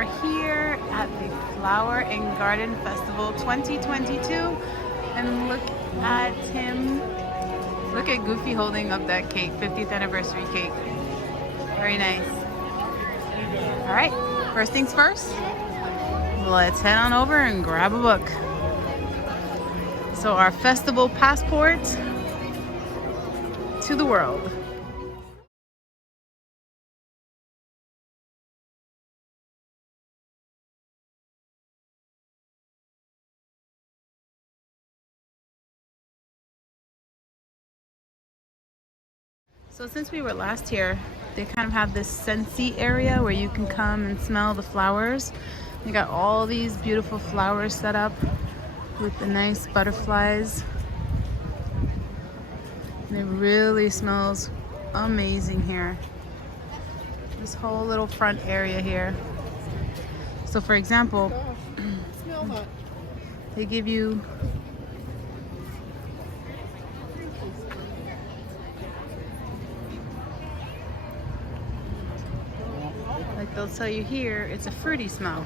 are here at the Flower and Garden Festival 2022, and look at him. Look at Goofy holding up that cake, 50th anniversary cake. Very nice. All right, first things first, let's head on over and grab a book. So our festival passport to the world. So since we were last here, they kind of have this Scentsy area where you can come and smell the flowers. They got all these beautiful flowers set up with the nice butterflies. And it really smells amazing here. This whole little front area here. So for example, they give you they'll tell you here it's a fruity smell,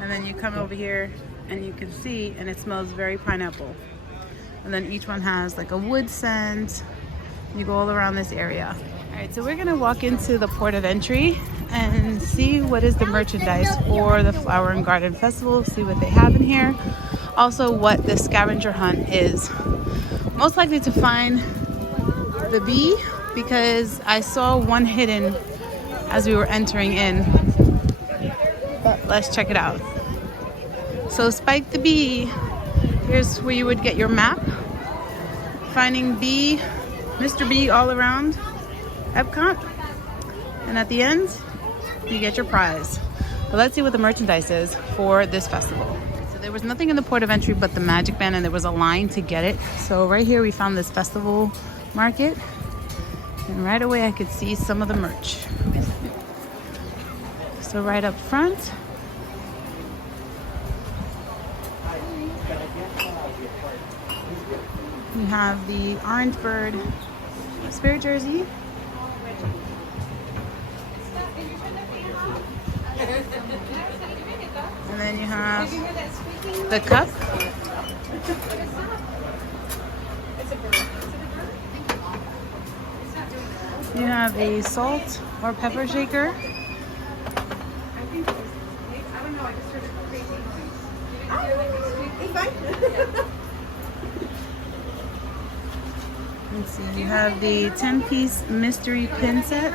and then you come over here and you can see, and it smells very pineapple. And then each one has like a wood scent. You go all around this area. All right, so we're gonna walk into the port of entry and see what is the merchandise for the Flower and Garden Festival, see what they have in here. Also what the scavenger hunt is. Most likely to find the bee, because I saw one hidden as we were entering in. But let's check it out. So Spike the Bee, here's where you would get your map. Finding bee, Mr. Bee all around Epcot. And at the end, you get your prize. But let's see what the merchandise is for this festival. So there was nothing in the port of entry but the magic band, and there was a line to get it. So right here we found this festival market. And right away I could see some of the merch. So right up front, we have the Orange Bird Spirit jersey. And then you have the cup. You have a salt or pepper shaker. Let's see, you have the 10-piece mystery pin set.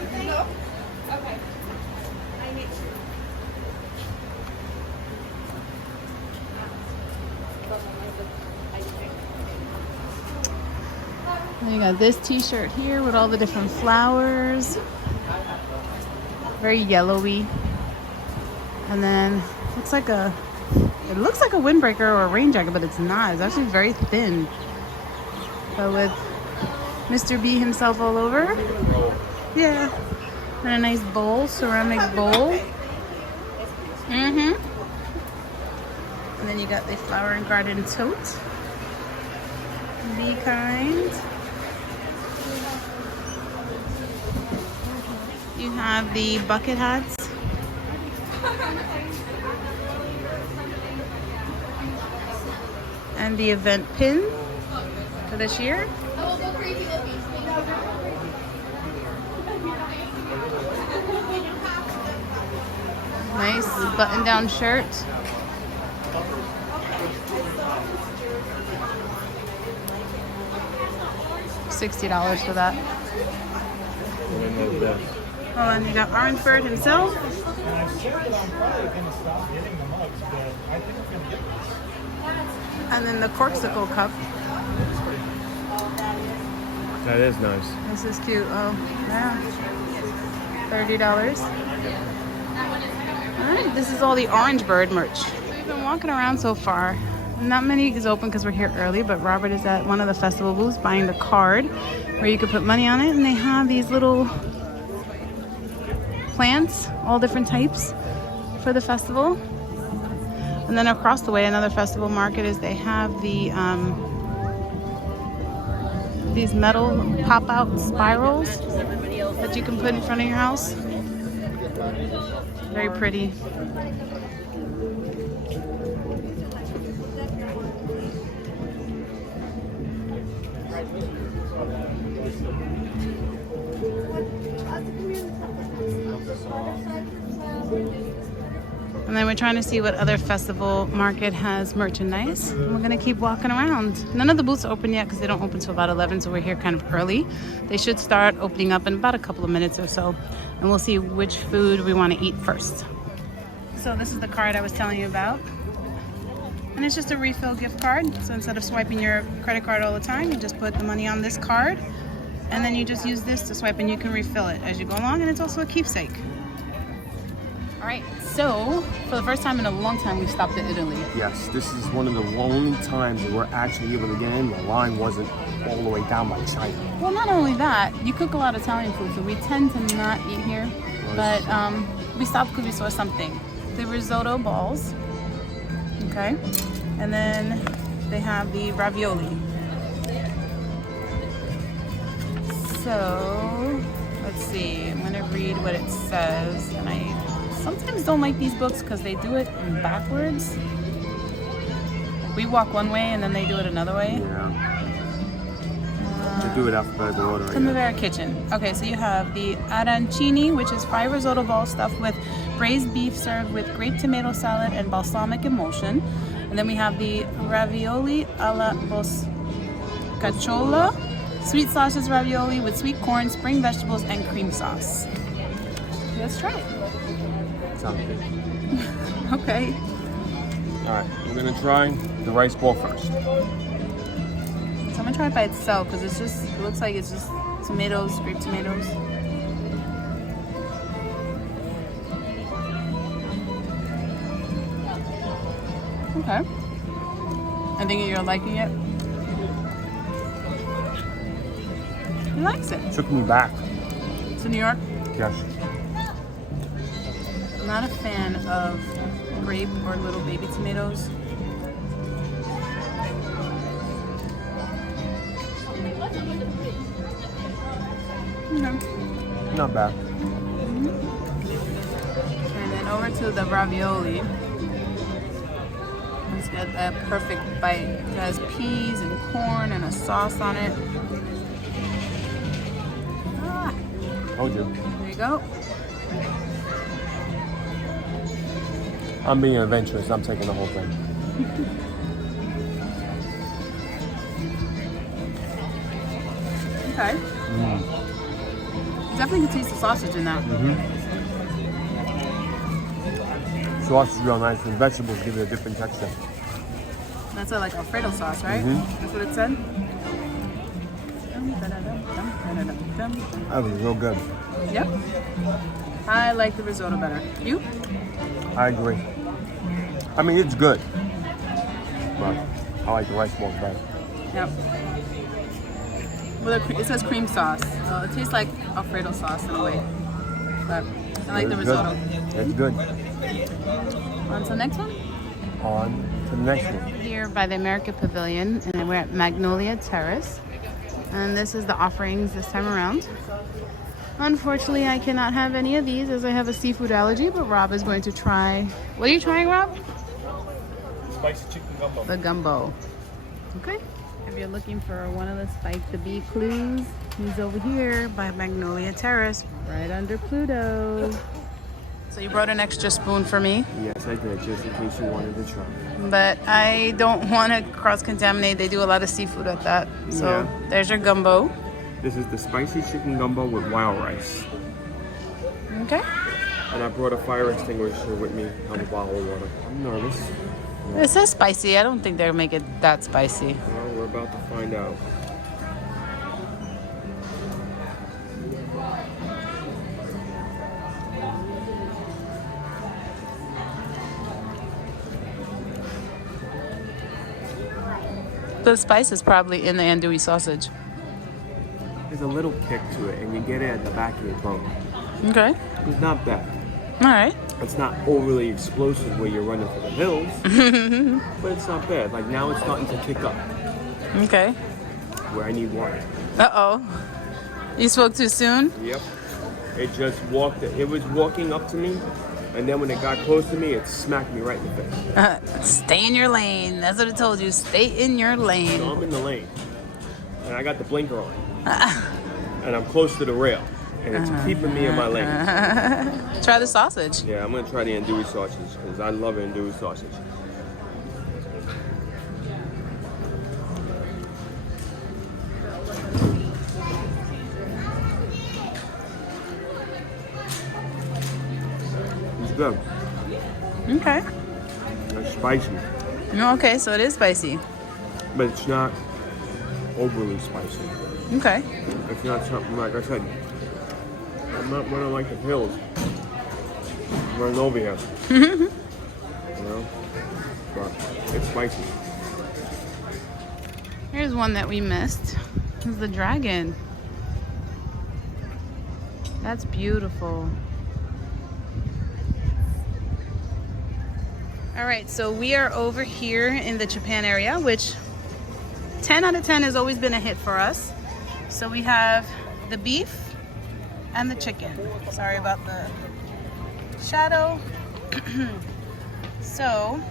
And you got this t-shirt here with all the different flowers. Very yellowy. And then it looks like a windbreaker or a rain jacket, but it's not. It's actually very thin. But with Mr. B himself all over. Yeah. And a nice bowl, ceramic bowl. And then you got the Flower and Garden tote. Be kind. You have the bucket hats. And the event pin for this year. Nice button-down shirt. $60 for that. Oh, and you got Orange Bird himself. And then the Corksicle cup. That is nice. This is cute. Oh, yeah. $30. Alright, this is all the Orange Bird merch. So we've been walking around so far. Not many is open because we're here early, but Robert is at one of the festival booths buying the card where you can put money on it, and they have these little plants, all different types for the festival. And then across the way, another festival market is they have the these metal pop-out spirals that you can put in front of your house. Very pretty. And then we're trying to see what other festival market has merchandise. And we're gonna keep walking around. None of the booths are open yet because they don't open till about 11, so we're here kind of early. They should start opening up in about a couple of minutes or so. And we'll see which food we want to eat first. So this is the card I was telling you about. And it's just a refill gift card. So instead of swiping your credit card all the time, you just put the money on this card. And then you just use this to swipe and you can refill it as you go along. And it's also a keepsake. All right, so for the first time in a long time, we stopped at Italy. Yes, this is one of the only times that we're actually able to get in. The line wasn't all the way down by China. Well, not only that, you cook a lot of Italian food, so we tend to not eat here. But we stopped because we saw something. The risotto balls, okay? And then they have the ravioli. So, let's see, I'm gonna read what it says. And I sometimes don't like these books because they do it backwards. We walk one way and then they do it another way. Yeah. They do it alphabetical order. Primavera Kitchen. Okay, so you have the arancini, which is 5 risotto balls stuffed with braised beef served with grape tomato salad and balsamic emulsion. And then we have the ravioli alla boscacciola, sweet sausage ravioli with sweet corn, spring vegetables, and cream sauce. Let's try it. Sounds good. Okay. All right, we're gonna try the rice ball first. So I'm gonna try it by itself because it looks like it's just tomatoes, grape tomatoes. Okay. I think you're liking it. He likes it. Took me back. To New York. Yes. I'm not a fan of grape or little baby tomatoes. Okay. Not bad. And then over to the ravioli. Let's get a perfect bite. It has peas and corn and a sauce on it. Ah, Told you. there you go. I'm being adventurous. I'm taking the whole thing. Okay. You definitely can taste the sausage in that. Sauce is real nice, and vegetables give it a different texture. That's like Alfredo sauce, right? That's what it said? That was real good. Yep. I like the risotto better. You? I agree. I mean, it's good, but I like the rice balls better. Yep. Well, it says cream sauce, so it tastes like Alfredo sauce in a way. But I like the risotto. It's good. On to the next one? On to the next one. Here by the America Pavilion, and we're at Magnolia Terrace. And this is the offerings this time around. Unfortunately, I cannot have any of these as I have a seafood allergy, but Rob is going to try. What are you trying, Rob? Spicy chicken gumbo. The gumbo. Okay. If you're looking for one of the Spike the Bee clues, he's over here by Magnolia Terrace, right under Pluto. So you brought an extra spoon for me, Yes, I did, just in case you wanted to try. but I don't want to cross-contaminate. They do a lot of seafood at that. So Yeah. there's your gumbo. This is the spicy chicken gumbo with wild rice. Okay. And I brought a fire extinguisher with me on a bottle of water. I'm nervous. It says spicy. I don't think they'll make it that spicy. Well, we're about to find out. The spice is probably in the andouille sausage. There's a little kick to it, and you get it at the back of your throat. Okay. It's not bad. All right. It's not overly explosive where you're running for the hills, but it's not bad. Like now it's starting to kick up Okay. where I need water. Uh-oh. You spoke too soon? Yep. It just walked. It was walking up to me, and then when it got close to me, it smacked me right in the face. Stay in your lane. That's what it told you. Stay in your lane. So I'm in the lane, and I got the blinker on, and I'm close to the rail, and it's keeping me in my lane. Try the sausage. Yeah, I'm gonna try the andouille sausage because I love andouille sausage. It's good. Okay. It's spicy, Okay, so it is spicy. but it's not overly spicy. Okay. It's not something, like I said, I'm not one of like the pills. Running over here. You know? But it's spicy. Here's one that we missed. It's the dragon. That's beautiful. All right, so we are over here in the Japan area, which 10 out of 10 has always been a hit for us. So we have the beef and the chicken. Sorry about the shadow. So,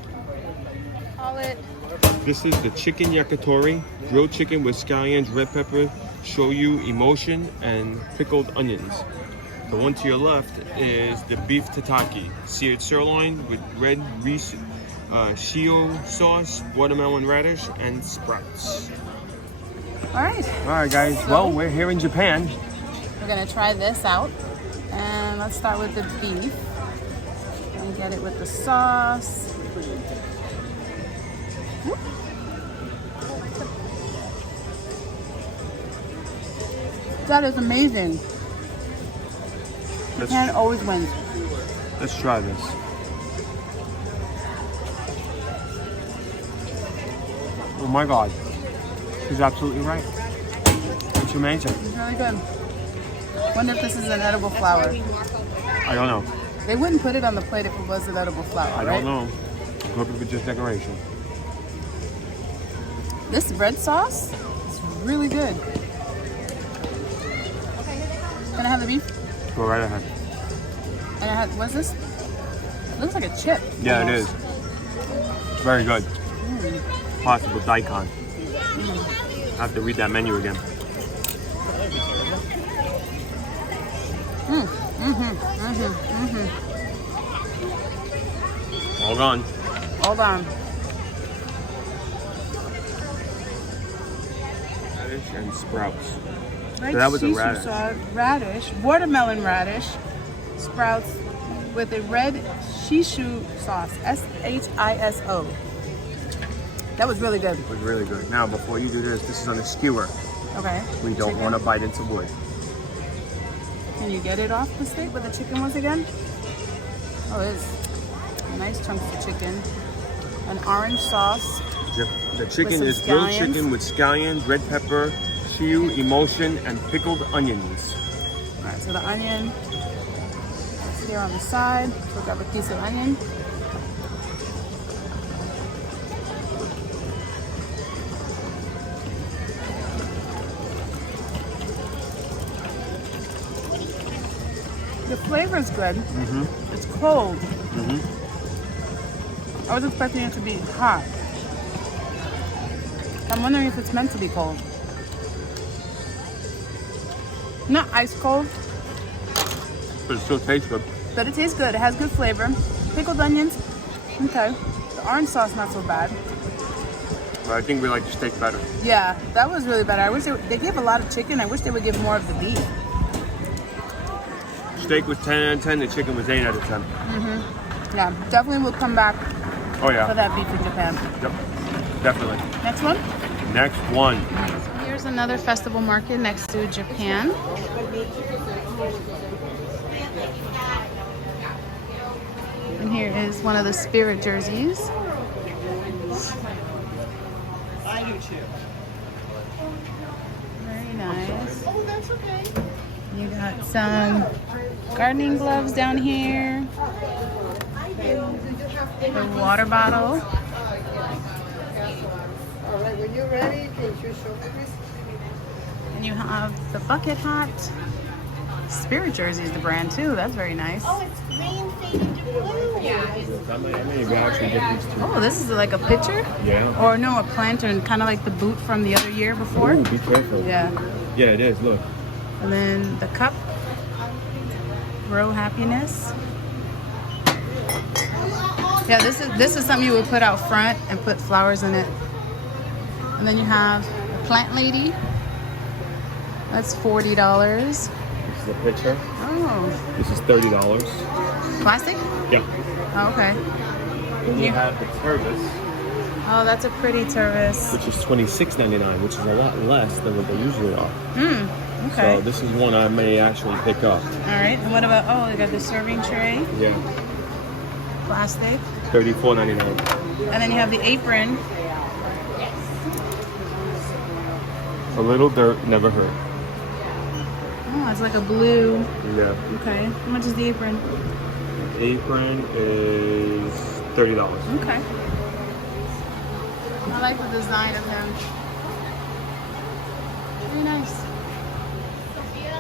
call it. This is the chicken yakitori, grilled chicken with scallions, red pepper, shoyu, emotion, and pickled onions. The one to your left is the beef tataki, seared sirloin with red shio sauce, watermelon radish, and sprouts. All right. All right, guys. Well, we're here in Japan. We're gonna try this out. And let's start with the beef. And get it with the sauce. Whoop. That is amazing. Japan always wins. Let's try this. Oh my God. She's absolutely right. It's amazing. It's really good. Wonder if this is an edible flower. I don't know. They wouldn't put it on the plate if it was an edible flower, I right? don't know. I hope it was just decoration. This red sauce is really good. Can I have the beef? Go right ahead. And I had, what's this? It looks like a chip. Yeah, almost. it is. Very good. Possible daikon. I have to read that menu again. Hold on. Hold on. Radish and sprouts. Right, So that was a shiso radish. sauce, radish, watermelon radish, sprouts with a red shishu sauce, S-H-I-S-O. That was really good. It was really good. Now, before you do this is on a skewer. Okay. We don't Chicken. want to bite into wood. Can you get it off the steak with the chicken once again? Oh, it is. Nice chunks of chicken. An orange sauce. The chicken With is some grilled scallions. chicken with scallions, red pepper, shiyu, emotion, and pickled onions. All right, so the onion is here on the side. So grab a piece of onion. The flavor is good. It's cold. I was expecting it to be hot. I'm wondering if it's meant to be cold. Not ice cold, But it still tastes good. but it tastes good. It has good flavor. Pickled onions, okay. The orange sauce, not so bad. But I think we like the steak better. Yeah, that was really bad. I wish they gave a lot of chicken. I wish they would give more of the beef. Steak was 10 out of 10, the chicken was 8 out of 10. Yeah, definitely will come back Oh for yeah, that beef in Japan. yep, definitely. Next one? Next one. So here's another festival market next to Japan. And here is one of the spirit jerseys. Very nice. Oh, that's okay. You got some gardening gloves down here. A water bottle. All right, when you're ready, can you show me this? And you have the bucket hat. Spirit Jersey is the brand too. That's very nice. Oh, it's green faded to blue. Yeah. I may actually get these two. Oh, this is like a pitcher? Yeah. Or no, a planter, and kind of like the boot from the other year before. Ooh, be careful. Yeah. Yeah, it is. Look. And then the cup. Grow happiness. Yeah, this is something you would put out front and put flowers in it. And then you have a plant lady. That's $40. This is a picture. Oh. This is $30. Plastic? Yeah. Oh, okay. Then you have the Terrace, Oh, that's a pretty Terrace. which is $26.99, which is a lot less than what they usually are. Okay. So this is one I may actually pick up. All right. And what about, oh, they got the serving tray. Yeah. Plastic. $34.99. And then you have the apron. A little dirt never hurt. Oh, it's like a blue. Yeah. Okay. How much is the apron? Apron is $30. Okay. I like the design of him. Very nice.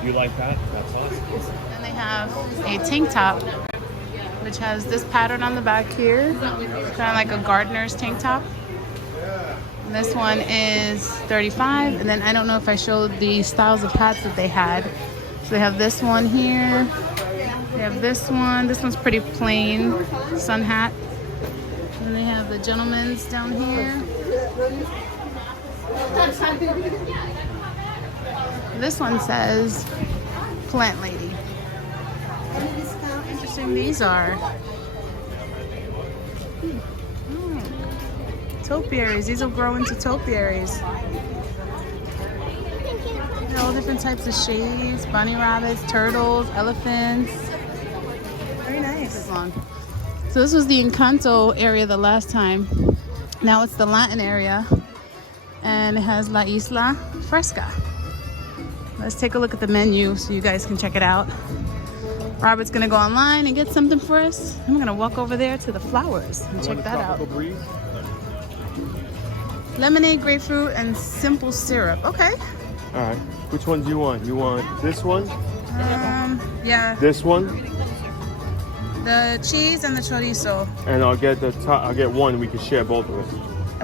You like that? That's awesome. Then they have a tank top, which has this pattern on the back here, kind of like a gardener's tank top. And this one is $35, and then I don't know if I showed the styles of hats that they had. So they have this one here. They have this one. This one's pretty plain, sun hat. And then they have the gentleman's down here. This one says plant lady. How interesting these are. Topiaries. These will grow into topiaries. All different types of shades, bunny rabbits, turtles, elephants. Very nice. So this was the Encanto area the last time. Now it's the Latin area. And it has La Isla Fresca. Let's take a look at the menu so you guys can check it out. Robert's gonna go online and get something for us. I'm gonna walk over there to the flowers and check that out. Breeze? Lemonade, grapefruit, and simple syrup. Okay. All right. Which one do you want? You want this one? Yeah. This one? The cheese and the chorizo. And I'll get I'll get one. We can share both of it.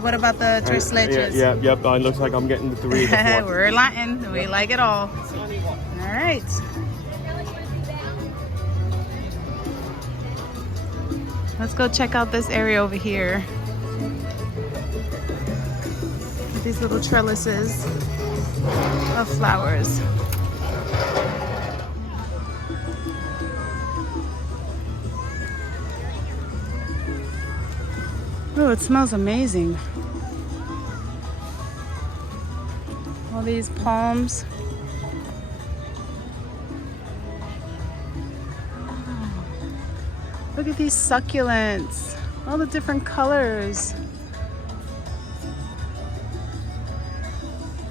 What about the tres leches? Yep. It looks like I'm getting the three. We're Latin. We like it all. All right. Let's go check out this area over here. These little trellises of flowers. Oh, it smells amazing. All these palms. Oh, look at these succulents. All the different colors.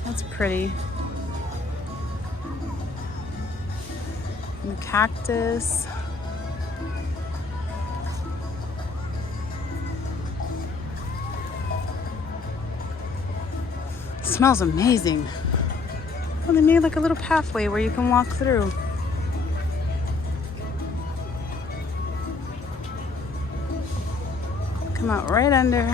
That's pretty. And cactus. Smells amazing. Well, they made like a little pathway where you can walk through. Come out right under.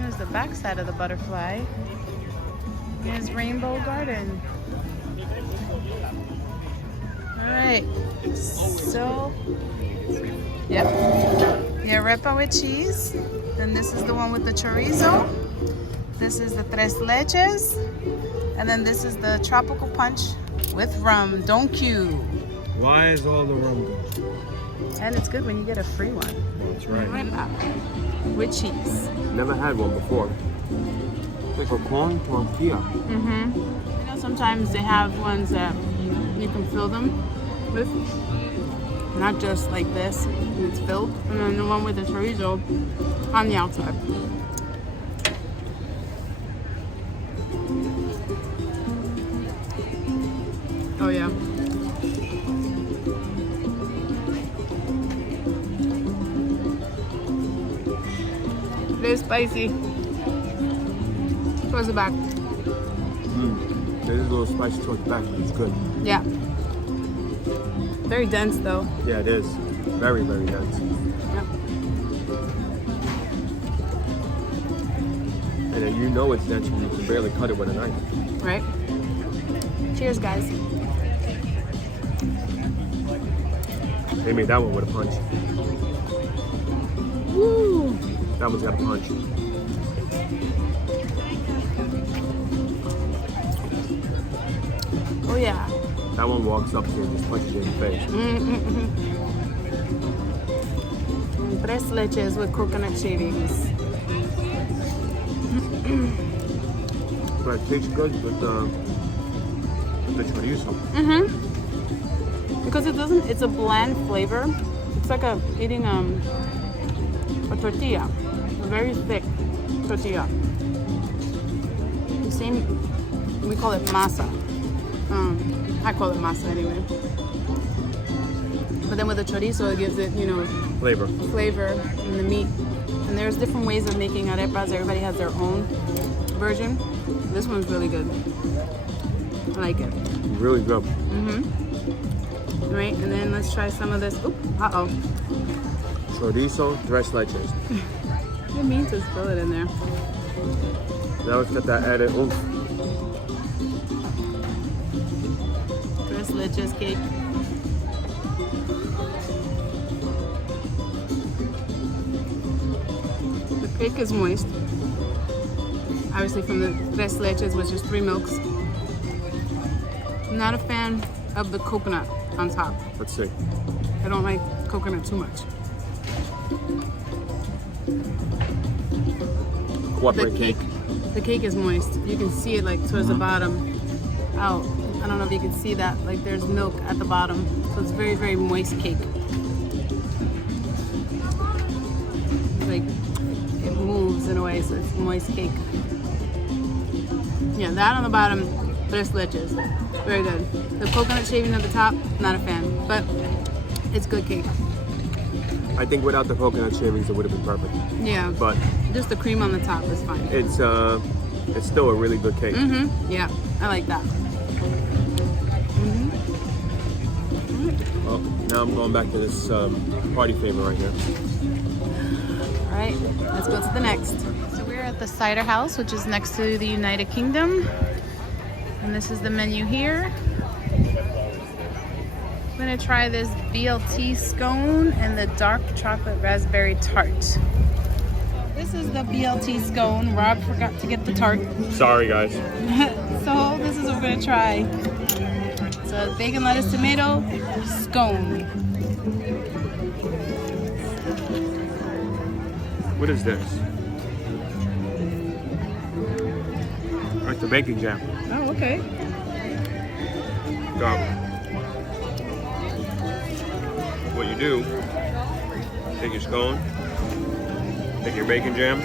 There's the back side of the butterfly. Here's Rainbow Garden. All right, so, yep, the arepa with cheese. Then this is the one with the chorizo. This is the tres leches. And then this is the tropical punch with rum. Don't you? Why is all the rum good? And it's good when you get a free one. That's right. Arepa with cheese. Never had one before. It's like a corn tortilla. Mm-hmm. You know, sometimes they have ones that you can fill them with. Not just like this, it's filled. And then the one with the chorizo on the outside. Oh yeah. Spicy. Towards the back. It is a little spicy towards the back, but it's good. Yeah. Very dense though. Yeah, it is. Very, very dense. Yep. And then you know it's dense when you can barely cut it with a knife. Right? Cheers, guys. They made that one with a punch. Woo! That one's got a punch. Oh yeah. That one walks up to you and just punches you in the face. Tres leches with coconut shavings. But it tastes good with the chorizo. Because it's a bland flavor. It's like eating a tortilla. A very thick tortilla. The same, we call it masa. I call it masa anyway. But then with the chorizo, it gives it, Flavor. flavor in the meat. And there's different ways of making arepas. Everybody has their own version. This one's really good. I like it. Really good. Right, and then let's try some of this. Oop, uh-oh. Chorizo, tres leches. I didn't mean to spill it in there. Now let's get that added oomph. Tres leches cake. The cake is moist. Obviously from the tres leches, which is 3 milks. I'm not a fan of the coconut on top. Let's see. I don't like coconut too much. Corporate cake. The cake is moist. You can see it like towards the bottom. Oh, I don't know if you can see that. Like there's milk at the bottom. So it's very, very moist cake. Like it moves in a way, so it's moist cake. Yeah, that on the bottom, tres leches. Very good. The coconut shaving at the top, not a fan. But it's good cake. I think without the coconut shavings, it would have been perfect. Yeah. But just the cream on the top is fine. it's still a really good cake. Yeah, I like that. Oh, now I'm going back to this party favor right here. All right, let's go to the next. So we're at the Cider House, which is next to the United Kingdom. And this is the menu here. I'm gonna try this BLT scone and the dark chocolate raspberry tart. This is the BLT scone. Rob forgot to get the tart. Sorry, guys. So this is what we're gonna try. It's a bacon, lettuce, tomato scone. What is this? Like the baking jam. Oh, okay. So, what you do, take your scone, take your bacon jam.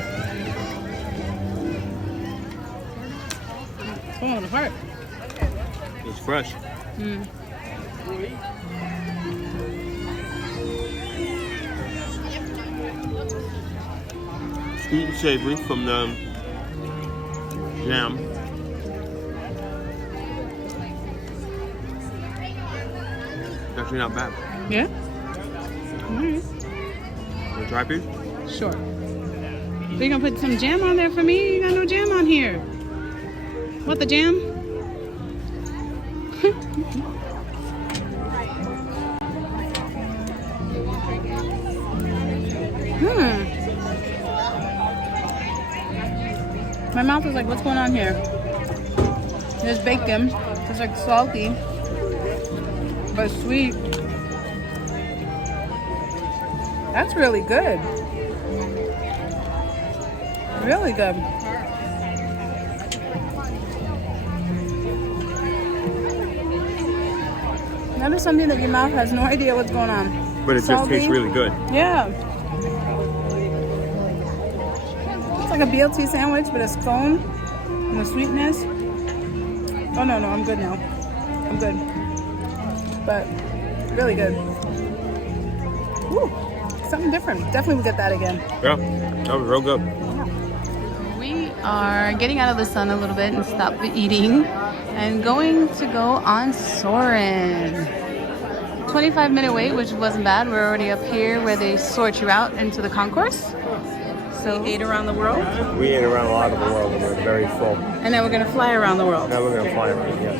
It's falling apart. It's fresh. Sweet and savory from the jam. It's actually not bad. Yeah? Alright. Want to try a piece? Sure. So you gonna put some jam on there for me? You got no jam on here. What, the jam? My mouth is like, what's going on here? There's bacon. It's like salty, but sweet. That's really good. Really good. That is something that your mouth has no idea what's going on. But it just tastes really good. Yeah. It's like a BLT sandwich, but a scone and the sweetness. Oh, no, I'm good now. I'm good. But really good. Woo. Something different. Definitely would get that again. Yeah, that was real good. Yeah. are getting out of the sun a little bit and stop eating and going to go on Soaring. 25-minute wait, which wasn't bad. We're already up here where they sort you out into the concourse. So we ate around the world. We ate around a lot of the world and we're very full. And then we're gonna fly around the world. Now we're going to fly around, yes.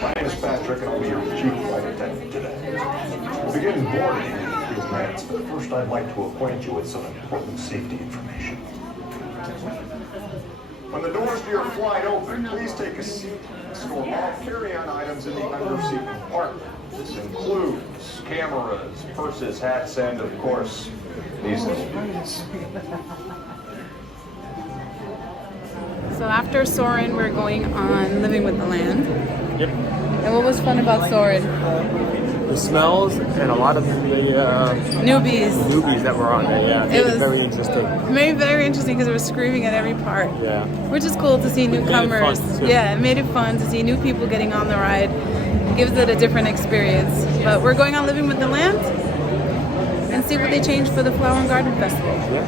My name is Patrick and I'll be your chief flight attendant today. We'll begin boarding in a few minutes, but first I'd like to acquaint you with some important safety information. When the doors to your flight open, please take a seat and store all carry-on items in the under-seat compartment. This includes cameras, purses, hats, and of course, these little things. So after Soaring, we're going on Living with the Land. Yep. And what was fun about Soaring? The smells and a lot of the newbies that were on there, yeah. It was very interesting. Very, very interesting because it was screaming at every part. Yeah. Which is cool to see newcomers. Yeah, it made it fun to see new people getting on the ride. It gives it a different experience. But we're going on Living with the Land and see what they changed for the Flower and Garden Festival. Yeah.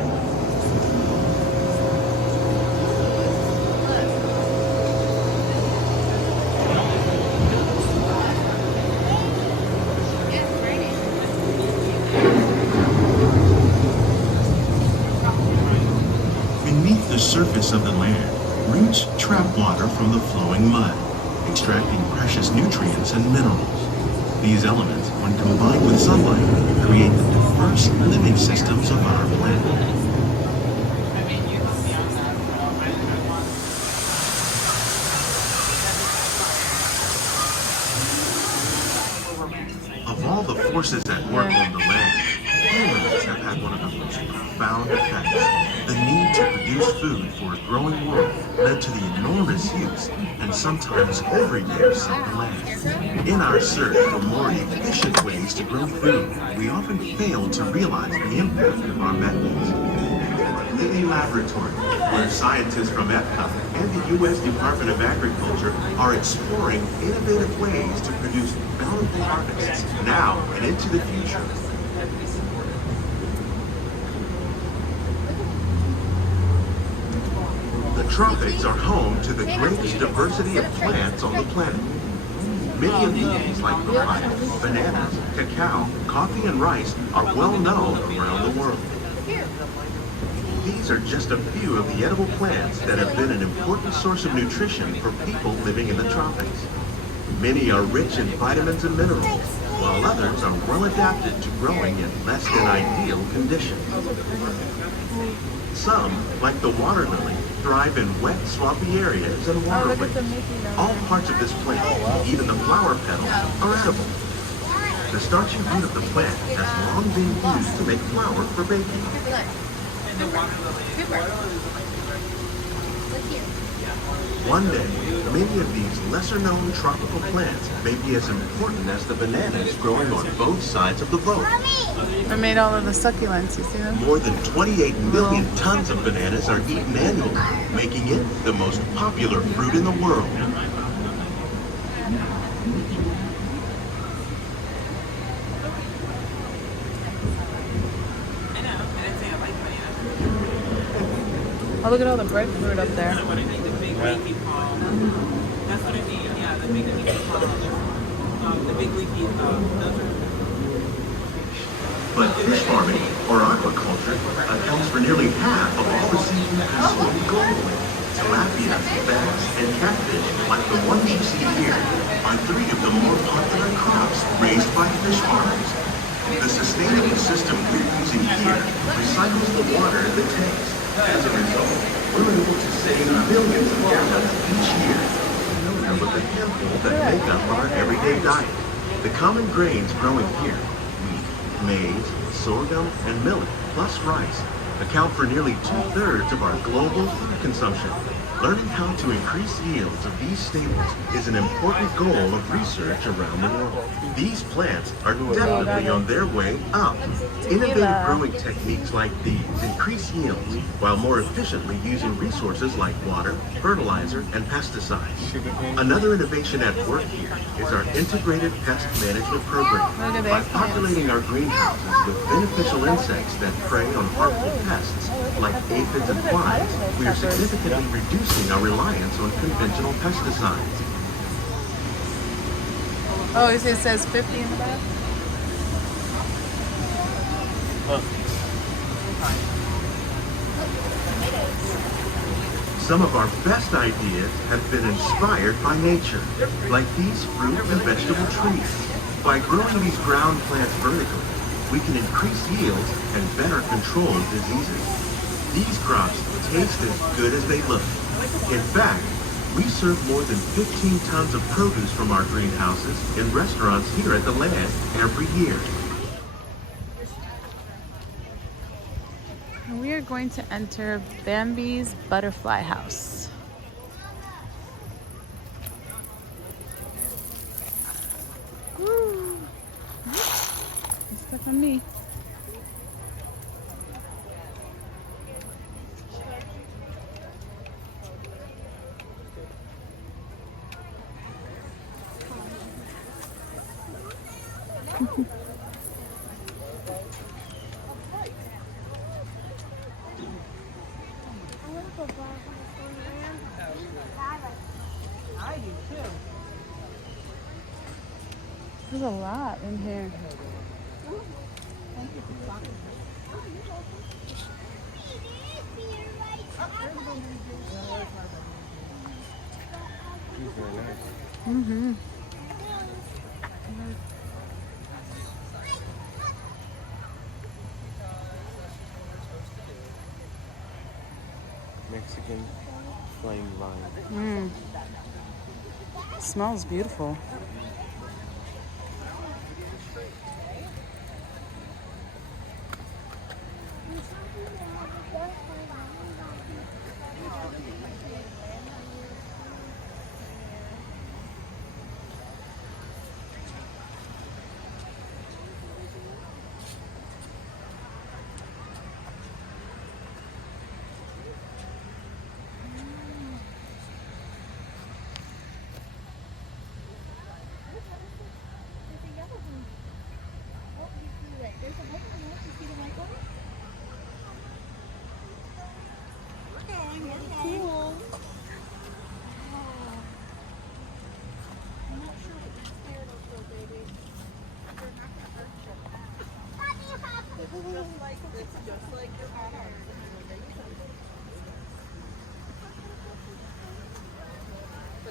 Beneath the surface of the land, roots trap water from the flowing mud, extracting precious nutrients and minerals. These elements, when combined with sunlight, create the diverse living systems of our planet. Of all the forces at work on the land, humans have had one of the most profound effects. The need to produce food for a growing world led to the enormous use and sometimes overuse of the land. In our search for more efficient ways to grow food, we often fail to realize the impact of our methods. In a laboratory where scientists from Epcot and the U.S. Department of Agriculture are exploring innovative ways to produce bountiful harvests now and into the future. The tropics are home to the greatest diversity of plants on the planet. Many of these, like papaya, bananas, cacao, coffee, and rice, are well known around the world. These are just a few of the edible plants that have been an important source of nutrition for people living in the tropics. Many are rich in vitamins and minerals, while others are well adapted to growing in less than ideal conditions. Some, like the water lily, thrive in wet, swampy areas and waterways. All parts of this plant, even the flower petals, are edible. The starchy root of the plant has long been used to make flour for baking. One day, many of these lesser-known tropical plants may be as important as the bananas growing on both sides of the boat. I made all of the succulents, you see them? More than 28 million tons of bananas are eaten annually, making it the most popular fruit in the world. Oh, look at all the breadfruit up there. But fish farming, or aquaculture, accounts for nearly half of all the seafood consumed globally. Tilapia, bass, and catfish, like the ones you see here, are three of the more popular crops raised by fish farmers. The sustainable system we're using here recycles the water in the tanks. As a result, we're able to save millions of gallons each year. And with the handful that make up our everyday diet, the common grains growing here, wheat, maize, sorghum, and millet, plus rice, account for nearly 2/3 of our global food consumption. Learning how to increase yields of these staples is an important goal of research around the world. These plants are definitely on their way up. Innovative growing techniques like these increase yields while more efficiently using resources like water, fertilizer, and pesticides. Another innovation at work here is our integrated pest management program. By populating our greenhouses with beneficial insects that prey on harmful pests like aphids and flies, we are significantly reducing our reliance on conventional pesticides. Oh, it says 50 in the back? Some of our best ideas have been inspired by nature, like these fruit and vegetable trees. By growing these ground plants vertically, we can increase yields and better control diseases. These crops taste as good as they look. In fact, we serve more than 15 tons of produce from our greenhouses in restaurants here at the land every year. And we are going to enter Bambis Butterfly House. Woo! It's stuck on me. There's a lot in here. Mm-hmm. Mexican flame vine. Smells beautiful.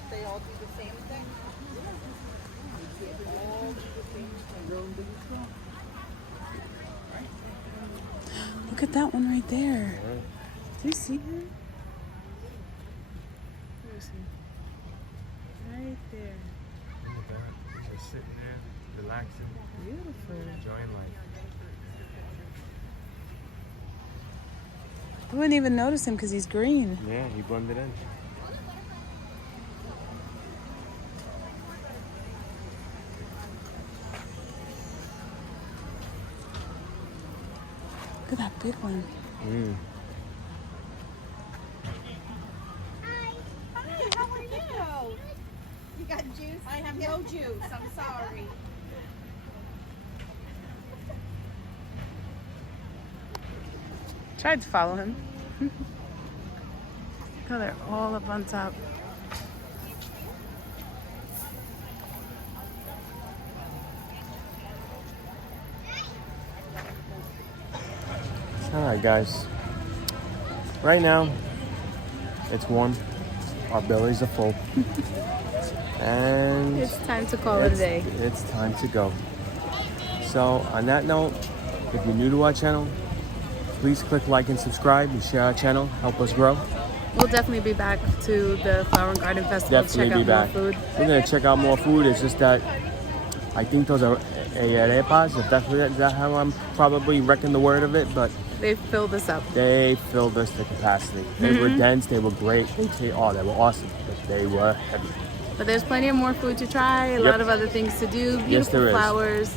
They all do the same thing. Look at that one right there. Do you see him? Where is he? Right there. Just sitting there, relaxing, Beautiful. enjoying life. I wouldn't even notice him because he's green. Yeah, he blended in. Look at that big one. Hi, how are you? You got juice? I have no juice. I'm sorry. Tried to follow him. Look how they're all up on top. Alright guys, right now it's warm, our bellies are full, and It's time to call it a day. It's time to go. So on that note, if you're new to our channel, please click like and subscribe and share our channel, help us grow. We'll definitely be back to the Flower and Garden Festival to check out more food. We're gonna check out more food. It's just that I think those are Arepas, if that's how I'm probably wrecking the word of it, but They filled us up. They filled us to capacity. They were dense, they were great, they were awesome, but they were heavy. But there's plenty of more food to try, a lot of other things to do, beautiful Yes, there is. flowers,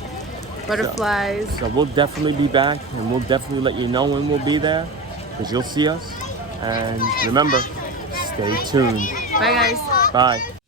butterflies. So we'll definitely be back, and we'll definitely let you know when we'll be there, because you'll see us. And remember, stay tuned. Bye guys. Bye.